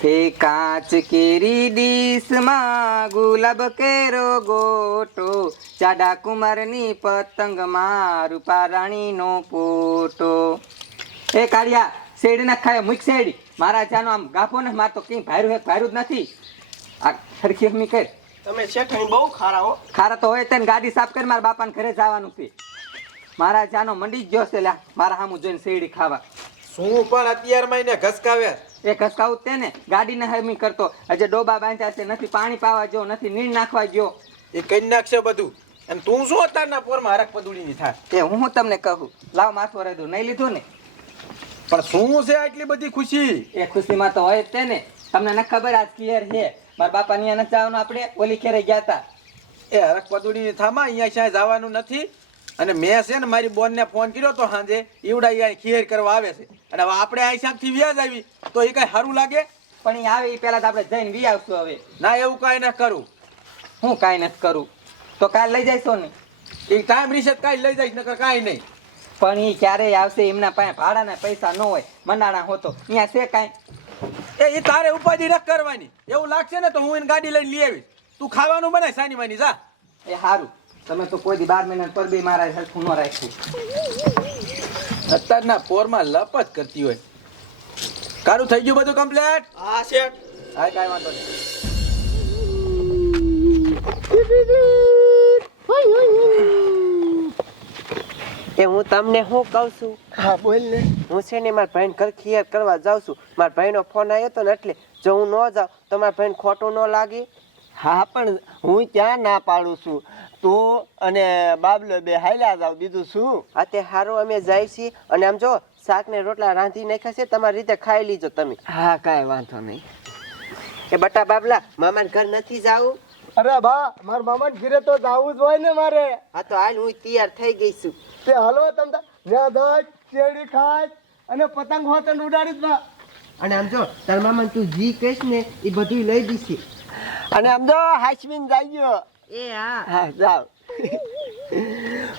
હે કાચ કેરી ડીશમાં ગુલાબ કેરો ગોટો ચાડા કુમારની પતંગમાં રૂપા રાણીનો પોટો. એ કાળિયા શેરડી ના ખાય મુખ શેડી મારા જાનો આમ ગાફો ને માર તો કઈ ભાયરું હે ભાયરું જ નથી. આ સરખી હમી કર. તમે શેઠાણી બહુ ખારા હો? ખારા તો હોય તેને ગાડી સાફ કરી મારા બાપાને ઘરે જવાનું છે. મારા જાનો મંડી જ ગયો છે મારા સામું જોઈને શેરડી ખાવા. શું પણ અત્યારમાં એને ઘસકાવ્યા? એ ઘસકાવું તે ને. ગાડીને હમી કરતો. હજે ડોબા બાંધ્યા છે. નથી પાણી પાવા જો નથી નીણ નાખવા જો એ કઈ નાખશે બધું. અને તું શું અત્યારના પોરમાં હરક પદુડીની થાય એ હું તમને કહું? લાવ માથું રેદું નહીં લીધું ને? પણ શું છે આટલી બધી ખુશી? એ ખુશીમાં તો હોય જ તે ને. તમને ન ખબર આજ ક્લિયર છે. મારા બાપા અહીંયા નથી જવાનું. આપણે ઓલી ખેરે ગયા હતા એ હરક પદુડીની થામાં અહીંયા ક્યાંય જવાનું નથી? અને મેં છે ને મારી બોનને ફોન કર્યો તો સાંજે ઈવડા અહીંયા ખીર કરવા આવે છે. અને હવે આપણે અહીં શાકથી વ્યાજ આવી. તો એ કઈ સારું લાગે? પણ એ આવે એ પહેલાં તો આપણે જઈને વી આવશું હવે. ના એવું કાંઈ ના કરું. હું કાંઈ નથી કરું. તો કાલ લઈ જઈશો ને? એ ટાઈમ રિસેટ કાંઈ લઈ જઈશ નકર કાંઈ નહીં. પણ એ ક્યારેય આવશે એમના પાસે ભાડાના પૈસા ન હોય. મંડાણા હોતો અહીંયા છે કાંઈ? એ એ તારે ઉપાધિ ન કરવાની. એવું લાગશે ને તો હું એને ગાડી લઈને લઈ આવીશ. તું ખાવાનું બનાય સાની માની જા. એ સારું તમે તો કોઈ દી બાર મહિના પર બી મારા સરખું ન રાખ્યું. અત્યારના પોરમાં લપત કરતી હોય. કારું થઈ ગયું બધું કમ્પ્લેટ? હા શેઠ હા કાંઈ વાંધો નહીં. એ હું તમને શું કહું છું? હા બોલ ને. હું છે ને મારા ભાઈને ઘર ખીયર કરવા જાઉં છું. મારા ભાઈનો ફોન આવ્યો હતો ને એટલે જો હું ન જાઉં તો મારા ભાઈને ખોટું ન લાગે. હા પણ હું ક્યાં ના પાડું છું? તું અને બાબલો બે હાલ્યા જાવ બીજું શું? આ તે હારો અમે જાય છીએ. અને આમ જો શાક ને રોટલા રાંધી નાખ્યા છે તમારી રીતે ખાઈ લીજો તમે. હા કાંઈ વાંધો નહીં. એ બટા બાબલા મામાને ઘર નથી જાવું? અરે બા મારા મામા ઘીરે તો જાવું જ હોય ને મારે. હા તો હાલ હું તૈયાર થઈ ગઈ છું. તે હલો તમ જ્યાં જાય ચેડી ખાય અને પતંગ હોતન ઉડાડી જ બા. અને આમ જો તાર મામાને તું જી કહીશ ને એ બધું લઈ દીધી અને આમ જો હાસમીન જાય ગયો એ હા. હા જાવ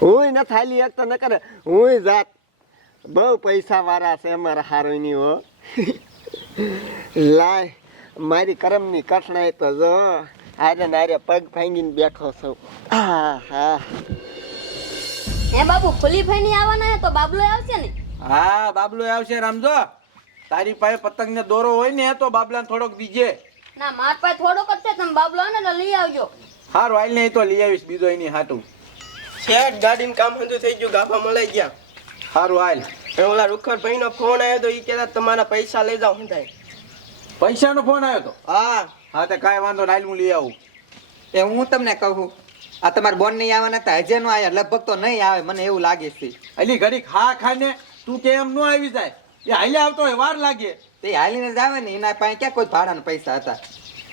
હું ન થાલી એક તો ન કરે. હું જાત. બહુ પૈસા વાળા છે અમારા હારોની હો. લાય મારી કરમની કઠણાઈ તો જો. આરે નારે પગ ફાંગીને બેઠો છું. હા હા. હે બાબુ ખુલી ભાઈ આવવાના હે તો બાબલો આવશે ને? હા બાબલો આવશે રામજો તારી પાસે પતંગ ને દોરો હોય ને તો બાબલાને થોડોક દીજે. ના માર પાસે થોડોક જ છે તમે બાબલો ને લઈ આવજો. હારું હાલ નહીં તો લઈ આવીશ બીજો એની હાટું. શેઠ ગાડીનું કામ હંધું થઈ ગયું ગાભા મળી ગયા. હારું હાલ. એ ઓલા રૂખર ભાઈનો ફોન આવ્યો તો એ કહેતા તમારા પૈસા લઈ જાઓ હંધાય પૈસાનો ફોન આવ્યો તો? હા. હા તો કાંઈ વાંધો નહીં હાલ હું લઈ આવું. એ હું તમને કહું આ તમારા બોન નહીં આવવાના હતા હજે નો આવ્યા લગભગ તો નહીં આવે મને એવું લાગે છે. અલી ઘડી ખા ખાને તું કે એમ ન આવી જાય. એ હાલે આવતો હોય વાર લાગે. તે હાલીને જ આવે ને એના પાસે ક્યાં કોઈ ભાડાના પૈસા હતા?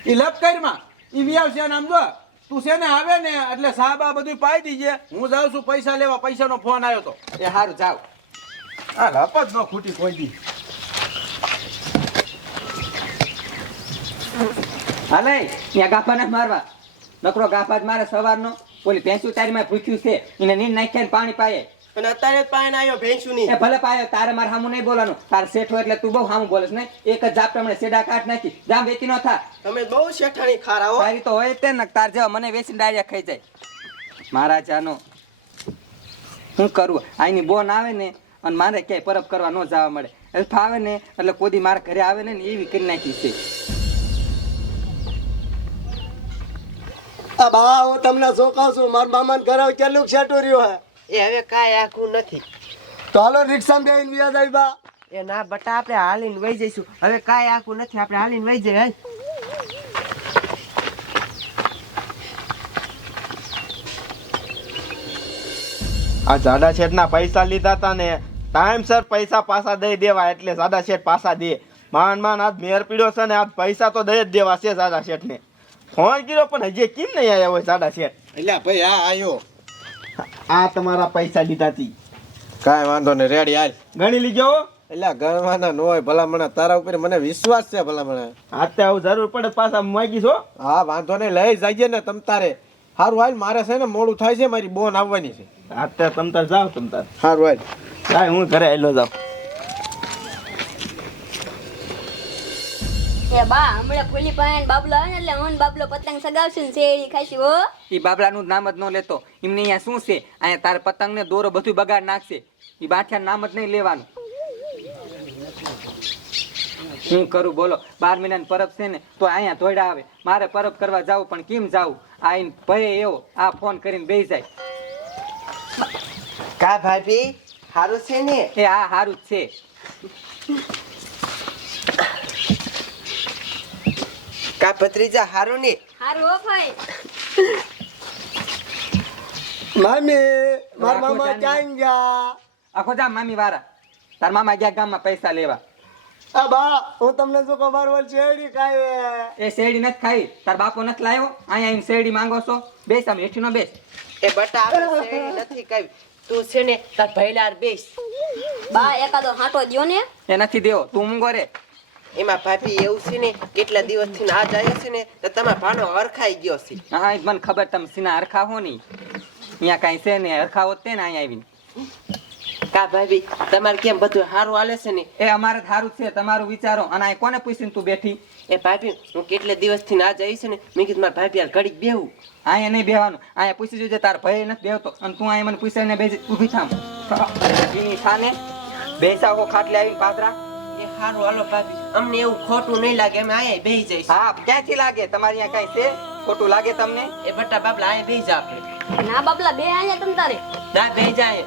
એ લપ કરમાં એ વ્યાવશે ને આમ જો તું છે ને આવે ને એટલે સાહેબ આ બધું પાઈ દીજે. હું જાઉં છું પૈસા લેવા પૈસાનો ફોન આવ્યો તો. એ સારું જાવ આ લપ જ ન ખૂટી કોઈ દી. હાલે ત્યાં ગાફા ના મારવા. નકરો ગાફા જ મારે સવારનો. ઓલી ભેંસુ તારીમાં પૂછ્યું છે. એને નીંદ નાખ્યા ને પાણી પાયે. અને અત્યારે જ પાણી આવ્યો ભેંસું ની. એ ભલે પાયો તારે માર હામું નહીં બોલવાનું. તારે શેઠો એટલે તું બહુ હામું બોલેસ નહીં? એક જ જાપ પ્રમાણે સેડા કાઢ નાખી. જામ વેચી નો થા. તમે બહુ શેઠાણી ખારાઓ તારી તો હોય તે ને તાર જેવા મને વેચીને ડાયરેક્ટ ખાઈ જાય. મારા જાનો હું કરું? આની બોન આવે ને અને મારે ક્યાંય પરબ કરવા ન જવા મળે. એટલે ફાવે ને એટલે કોદી મારા ઘરે આવે ને ને એવી કરી નાખી છે. આ તમને શું કહું છું? મારા મામાને ઘરે કેટલું છેટું રહ્યું હે? એ હવે કાંઈ આખું નથી. તો હાલો રિક્ષામાં બેહીને વ્યા જાય બા એ ના બટા આપણે હાલીને વહી જઈશું. હવે કાંઈ આખું નથી આપણે હાલીને વહી જઈએ. આ જાડા શેઠના પૈસા લીધા હતા ને ટાઈમસર પૈસા પાછા દઈ દેવા એટલે જાડા શેઠ પાછા દે. માન માન આજ મેર પીડ્યો છે ને આજ પૈસા તો દઈ જ દેવા છે જાડા શેઠને. ફોન કર્યો પણ હજી કેમ નહીં આવ્યા હોય જાડા શેઠ? એટલે ભાઈ આ આવ્યો આ તમારા પૈસા હતી કાંઈ વાંધો નહીં રેડી હાલ. ગણી લીજો એટલે ગણવાના ન હોય ભલામણા તારા ઉપર મને વિશ્વાસ છે ભલામણા. હાથે આવું જરૂર પડે પાછા માગી હો. હા વાંધો નહીં લઈ જઈએ ને તમ તારે. સારું હાલ મારે છે ને મોડું થાય છે મારી બોન આવવાની છે. હાથે તમ તાર જાઓ તમ તાર. સારું હાલ. કાંઈ હું ઘરે આવેલો જાઉં. એ બા હમણાં ફૂલી પાસે બાબલો આવે ને એટલે હું બાબલો પતંગ સગાવશું ને શેરડી ખાઈશું હો. એ બાબલાનું નામ જ ન લેતો. એમને અહીંયા શું છે? અહીંયા તાર પતંગ ને દોરો બધું બગાડ નાખશે. એ બાઠિયા નામ જ નહીં લેવાનું. હું કરું? બોલો. બાર મહિનાની પરબ છે ને તો અહીંયા ધોડા આવે. મારે પરબ કરવા જાવું પણ કેમ જાવું? આઈને ભય એવો આ ફોન કરીને બેસી જાય. કા ભાભી? સારું છે ને? એ આ સારું જ છે. કા ભત્રીજા હારું ને? હારું હો ભાઈ. મામી માર મામા ક્યાં ગયા? આખો જા મામી વારા. તાર મામા ગયા ગામમાં પૈસા લેવા. આ બા હું તમને શું ખબર હોય શેરડી ખાઈ એ શેરડી નથી ખાઈ. તાર બાપો નથી લાવ્યો અહીંયા આવીને શેરડી માંગો છો. બેસ આમ હેઠી નો બેસ. એ બટા શેરડી નથી ખાઈ. તું છે ને તાર ભૈલાર બેસ. બા એકાદો હાટો દ્યો ને. એ નથી દેવો તું મૂંગો રે. એમાં ભાભી એવું છે ને કેટલા દિવસથી આ જાય છે ને તો તમારા ભાનો હરખાઈ ગયો છે. હા એ મને ખબર તમે સીના હરખા હો નહીં. અહીંયા કાંઈ છે ને હરખા હોત તે ને અહીંયા આવીને. કા ભાભી તમારે કેમ બધું સારું હાલે છે ને? એ અમારે સારું છે તમારું વિચારો. અને આ કોને પૂછીને તું બેઠી? એ ભાભી હું કેટલા દિવસથી ના જઈ છે ને મેં કીધું મારા ભાભી હાલ ઘડીક બેહું. અહીંયા નહીં બેવાનું અહીંયા પૂછી જોજે તાર ભય નથી બેવતો અને તું અહીંયા મને પૂછાઈને બેસી ઊભી થામ. એની થાને બેસાવો ખાટલે આવી પાદરા. એ સારું હાલો ભાભી. અમને એવું ખોટું નહીં લાગે અમે અહીંયા બેહી જઈશું. હા ક્યાંથી લાગે? તમારે અહીંયા કાંઈ છે? ખોટું લાગે તમને? એ બટા બાબલા અહીંયા બેહી જા આપણે ના બાબલા બે આયા તમ તારે? ના બેહી જાય.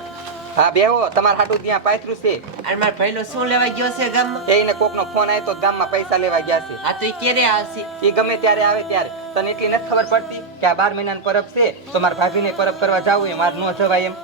હા બેહો. તમાર હાટું ત્યાં પાથરું છે. અને મારો ભાઈલો શું લેવા ગયો છે ગામમાં? એને કોકનો ફોન આવ્યો તો ગામમાં પૈસા લેવા ગયા છે. આ તો એ ક્યારે આવશે? એ ગમે ત્યારે આવે ત્યારે. તને એટલી નથી ખબર પડતી કે આ બાર મહિનાની પરબ છે તો મારા ભાભીને પરબ કરવા જાવું એ મારે ન જવાય એમ.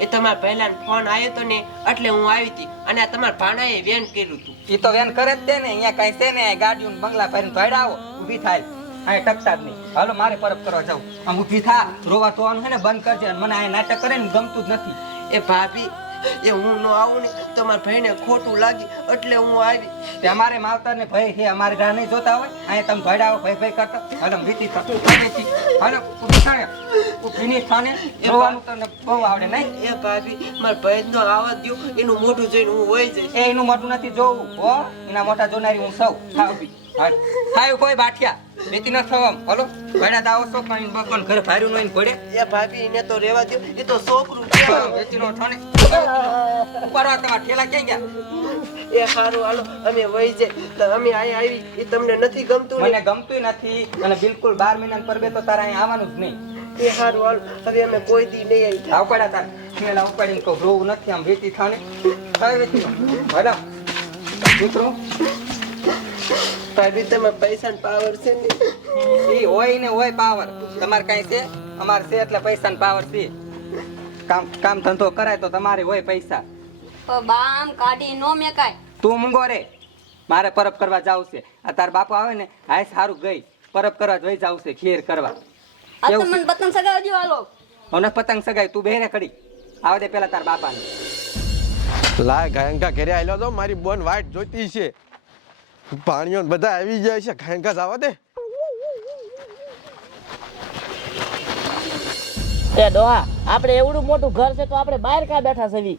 એ તમારા પહેલાં ફોન આવ્યો તો ને એટલે હું આવી હતી. અને આ તમારા ભાણાએ વેન કર્યું હતું. એ તો વેન કરે જ છે ને, અહીંયા કાંઈ છે ને ગાડીઓ બંગલા ભરીને ધોઈડા ઊભી થાય. હા ટકતા જ નહીં. હાલો, મારે પરબ કરવા જાઉં. આમ ઊભી થા, રોવા ધોવાનું છે ને, બંધ કરજે. મને આ નાટક કરે ને ગમતું જ નથી. એ ભાભી એ હું ન આવું ને તો મારા ભાઈને ખોટું લાગી એટલે હું આવી તે અમારે માવતર ને ભાઈ છે અમારે ઘર નહીં જોતા હોય અહીંયા તમે ભડાવો ભાઈ ભાઈ કરતા હાલો વીતી થતું હાલો ઊભી થાય ઊભી નહીં થાને રોવાનું તને બહુ આવડે નહીં એ ભાભી મારા ભાઈ નો આવા દો એનું મોઢું જોઈને હું હોય જઈશ એ એનું મોઢું નથી જોવું હો એના મોઢા જોનારી હું સૌ હાલ થાય કોઈ બાઠિયા બેતી ન થવા હલો. ભાડા દાવો છો કઈ બકન ઘર ભાર્યું નહીં પડે એ ભાભી એને તો રેવા દો એ તો છોકરું. બેતી નો થાને. ઉપાડવા તમારા ઠેલા ક્યાં ગયા? એ સારું હાલો. અમે વહી તો અમે અહીં આવી. એ તમને નથી ગમતું મને ગમતું નથી અને બિલકુલ બાર મહિના પર બે તો તારા અહીં આવવાનું જ નહીં. એ સારું હાલો. હવે અમે કોઈ દી નહીં આવી. આ ઉપાડા તાર. ઠેલા ઉપાડીને કહું રોવું નથી આમ વેતી થાને. થાય વેતી હલો. દીકરો ભાભી તમે પૈસા પાવર છે ને? એ હોય ને હોય પાવર તમારે કઈ છે? અમારે છે એટલે પૈસા પાવર છે. કામ કામ ધંધો કરાય તો તમારે હોય પૈસા. બામ કાઢી નો મેકાય. તું મૂંગો રે. મારે પરબ કરવા જાવ છે. આ તાર બાપુ આવે ને હાય સારું ગઈ. પરબ કરવા જઈ જાવ છે ખીર કરવા. આ તો કેવું મને પતંગ સગાવજો હાલો. મને પતંગ સગાઈ તું બેરે કડી. આવે દે પેલા તાર બાપાને. લાય ગાયંકા ઘરે આવેલો તો મારી બોન વાટ જોતી છે. પાણીઓ બધા આવી જાય છે. ગાયંકા જવા દે. એ ડોહા આપણે એવડું મોટું ઘર છે તો આપણે બહાર ક્યાં બેઠા છે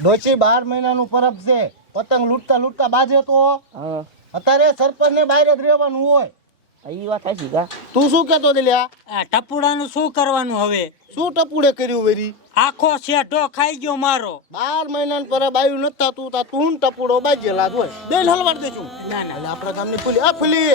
ડોશી બાર મહિનાનું પરબ છે. પતંગ લૂટતા લૂટતા બાજે તો. અત્યારે સરપંચ ને બહાર જ રહેવાનું હોય. એ વાત થાય કા? તું શું કેતો દિલ્યા? આ ટપુડાનું શું કરવાનું હવે? શું ટપુડે કર્યું વેરી? આખો શેઢો ખાઈ ગયો મારો. બાર મહિના પર આવ્યું નથી થતું તા તું ને ટપુડો બાજેલા જ હોય બેન હલવાડ દેશું ના ના. એટલે આપણા ગામની ફૂલી આ ફૂલી.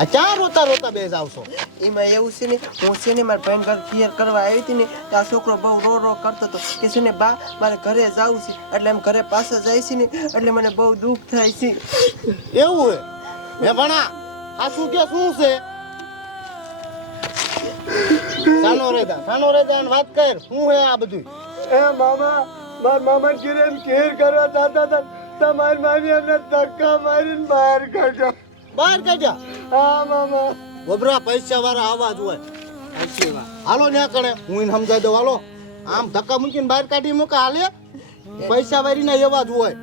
આ ચા રોતા રોતા બે આવશો? એમાં એવું છે ને હું છે ને મારા ભાઈ ઘર ક્લિયર કરવા આવી હતી ને તો આ છોકરો બહુ રો રો કરતો હતો કે છે ને બા મારે ઘરે જવું છે. એટલે એમ ઘરે પાછા જાય છે ને એટલે મને બહુ દુઃખ થાય છે. એવું હોય હે ભણા આ શું કે શું છે? સાનો રેદા સાનો રેતા વાત કર શું હે આ બધું? એ મામા માર મામા કિરણ કેર કરવા જાતા હતા તમારી મામી એમને ધક્કા મારીને બહાર કાઢ્યો. બહાર કાઢ્યા? હા મામા. ગોબરા પૈસા વાળા આવાજ હોય હાલો ન્યા કણે હું એને સમજાઈ દઉં હાલો. આમ ધક્કા મૂકીને બહાર કાઢી મૂકા હાલે? પૈસા વાળીના એવા જ હોય.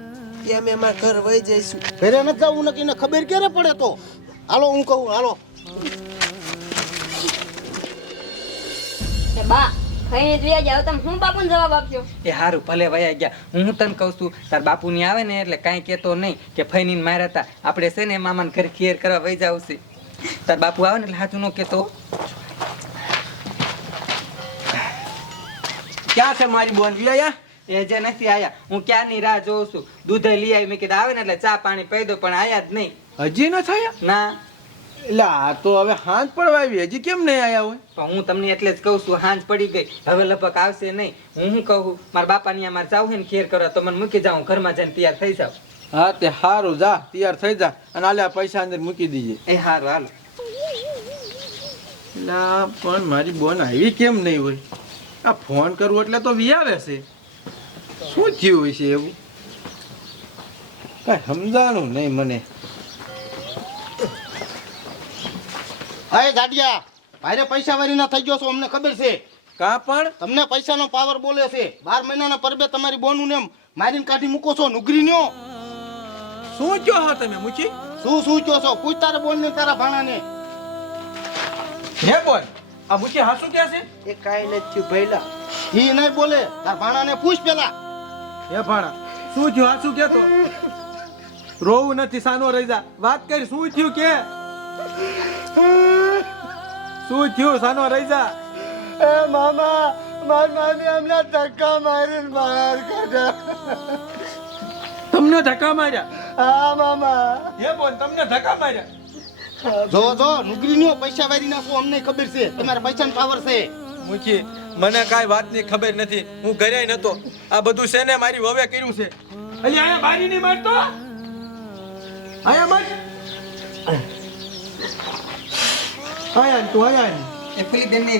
એમ અમે અમારા ઘર વહી જઈશું. ઘરે નથી જવું નક્કી ને ખબર ક્યારે પડે તો? હાલો હું કહું હાલો. એ બા ખાઈને જ જાવ તમે હું બાપુને જવાબ આપજો? એ હારું ભલે વયા ગયા હું તને કહું છું તાર બાપુની આવે ને એટલે કાંઈ કહેતો નહીં કે ફઈનીને માર્યા હતા આપણે છે ને મામાને ઘરે ખેર કરવા વહી જાવ છે. તાર બાપુ આવે ને એટલે હાથું ન કહેતો. ક્યાં છે મારી બોન? વિયા એ જે નથી આયા. હું ક્યારની રાહ જોઉં છું? દૂધ લઈ આવી. મેં કીધું આવે ને એટલે ચા પાણી પી દો પણ આયા જ નહીં. હજી ન થયા? ના. એટલે આ તો હવે હાંજ પડવા આવી હજી કેમ નહીં આવ્યા હોય? પણ હું તમને એટલે જ કહું છું હાંજ પડી ગઈ. હવે લગભગ આવશે નહીં. હું શું કહું? મારા બાપાની અમારે જાવું હે ને ખેર કરવા તો મને મૂકી જાઉં ઘરમાં જઈને તૈયાર થઈ જાવ હા તે હારું જા તૈયાર થઈ જા. અને આલે પૈસા અંદર મૂકી દીજે. એ હારું હાલો. લા પણ મારી બોન આવી કેમ નહીં હોય? આ ફોન કરવું એટલે તો વિયાવે છે. શું થયું છે એવું? કઈ સમજાણું નહીં મને. અરે દાડિયા ભાઈ પૈસા વારી ના થઈ ગયો છો અમને ખબર છે. કા પણ? તમને પૈસાનો પાવર બોલે છે. બાર મહિનાના પરબે તમારી બોનું ને મારીને કાઢી મૂકો છો નુગરી ન્યો શું કયો હો તમે મૂકી શું શું કહો છો? પૂછ તારા બોન ને તારા ભાણાને. હે બોન આ મૂકી હાસું ક્યાં છે? એ કાઈ નથી થયું ભૈલા ઈ નહીં બોલે તાર ભાણાને પૂછ પેલા. હે ભાણા શું થયું હાસું કે તો રોવું નથી સાનો રહી જા વાત કરી શું થયું કે? શું થયું સાનો રહી જા. એ મામા માર મામી અમને ધક્કા મારીને બહાર કાઢ્યા. તમને ધક્કા માર્યા? હા મામા. હે બોન તમને ધક્કા માર્યા? જો જો નુગરી ન્યો પૈસા વારી નાખો અમને ખબર છે. તમારા પૈસાનો પાવર છે. મુખી મને કાંઈ વાતની ખબર નથી. હું ઘરે નતો. આ બધું છે ને મારી વવે કર્યું છે? અલી આયા બારી નહીં મારતો? આયા માર. આયા તું આયા ને? એ ફૂલી બેન ને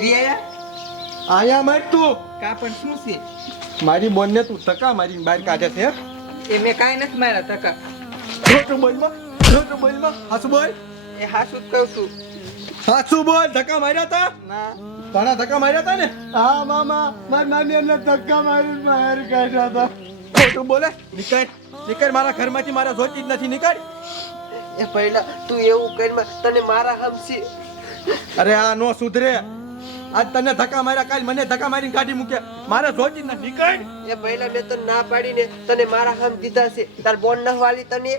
આયા? માર તું. કા પણ શું છે? મારી બોનને તું ટકા મારી બહાર કાઢે છે એ મેં કાંઈ નથી માર્યા તકા ખોટું બોલમાં ખોટું બોલમાં હાસુ બોલ. એ હાસુ જ કહું છું. હાસુ બોલ ધક્કા માર્યા તા? ના. તાણા ધક્કા માર્યા તા ને? હા મામા મારી મામી અંદર ધક્કા મારી બહાર કાઢ્યા હતા ખોટું બોલે? નીકળ નીકળ મારા ઘરમાંથી મારા જોતી જ નથી નીકળ. એ પહેલા તું એવું કરીમાં તને મારા હમસી અરે આ નો સુધરે. આજ તને ધક્કા માર્યા કાલ મને ધક્કા મારીને કાઢી મૂકે. મારે જોજી ના નીકળ. એ પહેલા મેં તો ના પાડીને તને મારા હમ દીધા છે. તાર બોન ના વાલી તને.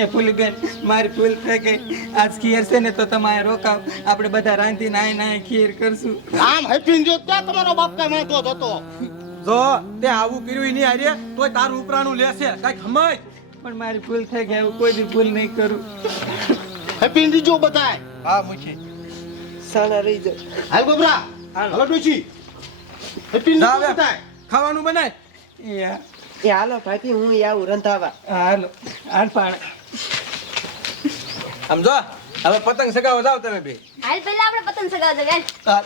એ ફૂલી ગઈ મારી ભૂલ થઈ ગઈ. આજ ખીર છે ને તો તમારે રોકાવ. આપણે બધા રાંધી નાય નાય ખીર કરશું. આમ હેપી જો ત્યાં તમારો બાપ કઈ વાંધો હતો. જો તે આવું કર્યું નહીં આરે તોય તારું ઉપરાણું લેશે. કાઈ ખમાય પણ મારી ભૂલ થઈ ગઈ હું કોઈ દી ભૂલ નહીં કરું. હેપી જો બધાય. હા મૂકી. સાના રહી જાય હાલ. ગોબરા હાલો ડોચી એ જા દીજો હવે. ખાવાનું બનાય. યા. એ હાલો ભાઈ હું આવું રંધાવા. હાલો. હાલ પાણ આમ જો હવે પતંગ સગાવો જાવ તમે બે. હાલ પહેલા આપણે પતંગ સગાવો જાવ હાલ.